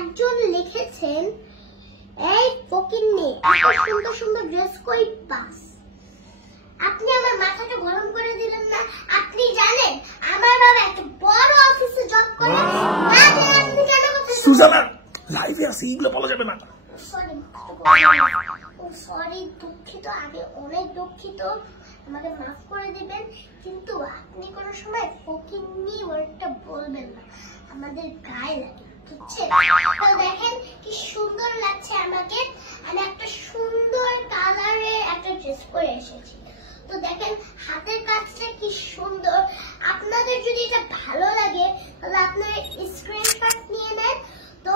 একজন লিখেছেন, এই ফকিন্নি এত সুন্দর সুন্দর ড্রেস কই পাস? আপনি আমার মাথাটা গরম করে দিলেন না? আপনি জানেন আমার বাবা একটা বড় অফিসে জব করে, না জানেন আপনি কেন কথা? সুজানা লাইভে আছে, এগুলো বলা যাবে না। সরি, দুঃখিত, আমি অনেক দুঃখিত, আমাকে মাফ করে দিবেন। কিন্তু আপনি কোনো সময় ফকিন্নি ওয়ার্ডটা বলবেন না, আমাদের গায়ে লাগে, বুঝছেন? তো দেখেন কি সুন্দর লাগছে আমাকে, আমি একটা সুন্দর কালারের একটা ড্রেস পরে এসেছি। তো দেখেন হাতের কাজটা কি সুন্দর। আপনাদের যদি এটা ভালো লাগে তাহলে আপনারা স্ক্রিনশট নিয়ে নেন। তো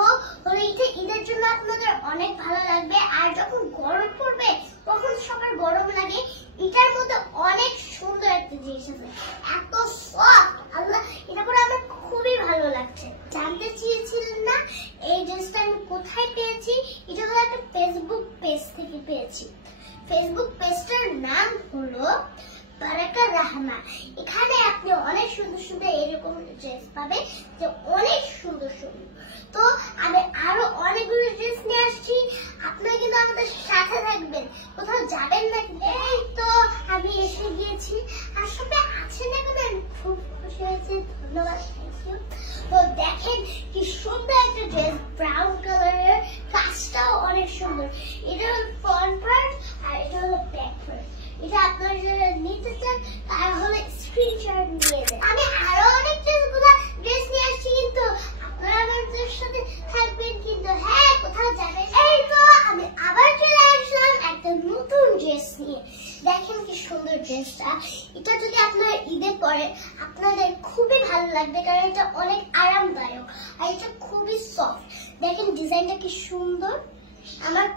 এটা ঈদের জন্য আপনাদের অনেক ভালো লাগবে। আর যখন গরম পড়বে তখন সবার গরম লাগে, এটার মধ্যে অনেক সুন্দর একটা জিনিস আছে, এত সফট, আল্লাহ, এটা পরে আমার খুবই ভালো লাগছে। জানতে চেয়েছিলেন না এই ড্রেসটা আমি কোথায় পেয়েছি? এটা হলো একটা ফেসবুক পেজ থেকে পেয়েছি। ফেসবুক পেজটার নাম হলো বারাকা রাহমা। এখানে আপনি অনেক সুন্দর সুন্দর এরকম ড্রেস পাবেন, যে অনেক সুন্দর সুন্দর। তো আমি আরো অনেকগুলো ড্রেস নিয়ে আসছি, আপনারা কিন্তু আমাদের সাথে থাকবেন, কোথাও যাবেন না। এই তো আমি এসে গিয়েছি, আসলে আছেন এখন, আমি খুব খুশি হয়েছি, ধন্যবাদ, থ্যাংক ইউ। তো দেখেন কি সুন্দর একটা ড্রেস, ব্রাউন কালারের, কাজটাও অনেক সুন্দর। এটা হলো ফ্রন্ট পার্ট আর এটা হলো ব্যাক পার্ট। এটা আপনারা যারা নিতে চান তাহলে স্ক্রিনশট নিয়ে নেন। আমি আরো অনেক ড্রেস নিয়ে আসছি, কিন্তু আপনারা আমাদের সাথে থাকবেন, কিন্তু হ্যাঁ কোথাও যাবেন। এই তো আমি আবার চলে আসলাম একটা নতুন ড্রেস নিয়ে। দেখেন কি সুন্দর ড্রেসটা, এটা যদি আপনারা ঈদে পরেন আপনাদের খুবই ভালো লাগবে, কারণ এটা অনেক আরামদায়ক আর এটা খুবই সফট। দেখেন ডিজাইনটা কি সুন্দর, আমার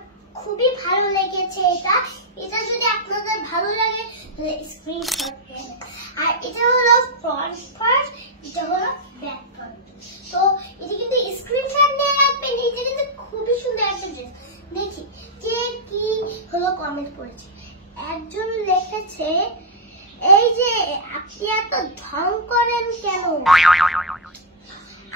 খুবই ভালো লেগেছে এটা। এটা যদি আপনাদের ভালো লাগে তাহলে স্ক্রিনশট নেন। আর এটা হলো ফ্রন্ট পার্ট, এটা হলো ব্যাক পার্ট। তো এটা কিন্তু স্ক্রিনশট নিয়ে রাখবেন, এটা কিন্তু খুবই সুন্দর একটা ড্রেস। দেখি কে কি হলো কমেন্ট করেছে। একজন লিখেছে, এই যে আপনি এত ঢং করেন কেন?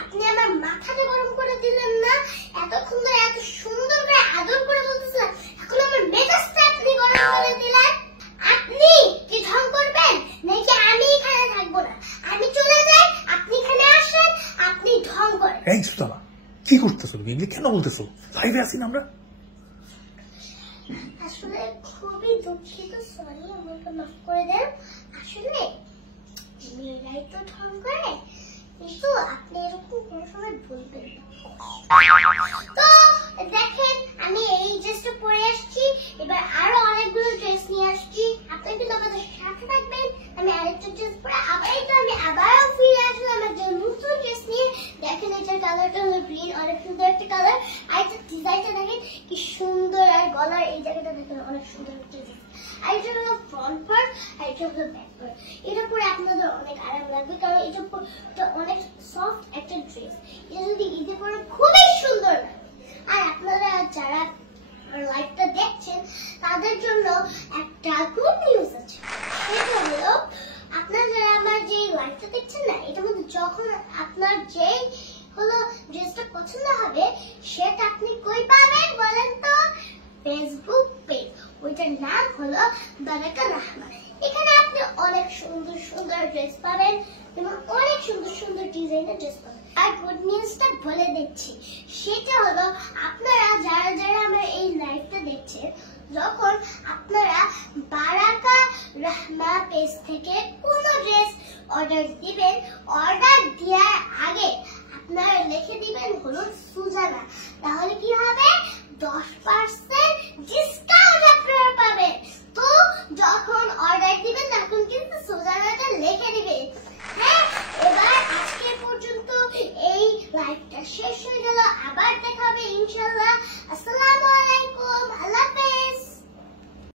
আপনি আমার মাথাটা গরম করে দিলেন না? এতক্ষণ ধরে এত সুন্দর করে আদর করে বলতেছিলাম, এখন আমার মেজাজটা আপনি গরম করে দিলেন। আপনি কি ঢং করবেন নাকি আমি এখানে থাকবো না? আমি চলে যাই, আপনি এখানে আসেন, আপনি ঢং করেন। এই সুজানা কি করতেছো তুমি, এগুলি কেন বলতেছো? লাইভে আছি না আমরা। আসলে খুবই দুঃখিত, সরি, আমাকে মাফ করে দেন। আসলে মেয়েরাই তো ঢং করে, কিন্তু আপনি এরকম কোনো সময় বলবেন না। তো দেখেন আমি এই ড্রেসটা পরে আসছি, এবার আরো অনেকগুলো ড্রেস নিয়ে আসছি, আপনারা কিন্তু আমাদের সাথে থাকবেন। আমি আরেকটা ড্রেস পরে আমি আবারও ফিরে আসলাম একটা নতুন ড্রেস নিয়ে। দেখেন এটার কালারটা হলো গ্রিন, অনেক সুন্দর একটা কালার। আর এটা ডিজাইনটা দেখেন কি সুন্দর, আর গলার এই জায়গাটা দেখেন অনেক সুন্দর একটা ডিজাইন। আর এটা হলো ফ্রন্ট পার্ট আর এটা হলো ব্যাক পার্ট। এটা পরে আপনাদের অনেক আরাম লাগবে, কারণ এটা অনেক সফট একটা ড্রেস। এটা যদি ঈদে পরে খুবই সুন্দর লাগে। আর আপনারা যারা লাইভটা দেখছেন তাদের জন্য একটা গুড নিউজ আছে, সেটা হলো আপনারা যারা আমার যে লাইভটা দেখছেন না, এটার মধ্যে যখন আপনার যে হলো ড্রেসটা পছন্দ হবে সেটা আপনি কই পাবেন বলেন তো? ফেসবুক পেজ, ওইটার নাম হলো বারাকা রাহমা। এখানে আপনি অনেক সুন্দর সুন্দর ড্রেস পাবেন এবং অনেক সুন্দর সুন্দর ডিজাইনের ড্রেস পাবেন। আর গুড নিউজটা বলে দিচ্ছি, সেটা হলো আপনারা যারা যারা আমার এই লাইভটা দেখছেন, যখন আপনারা বারাকা রাহমা পেজ থেকে কোনো ড্রেস অর্ডার দিবেন, অর্ডার দেওয়ার আগে আপনারা লিখে দিবেন হলো সুজানা, তাহলে কি হবে 10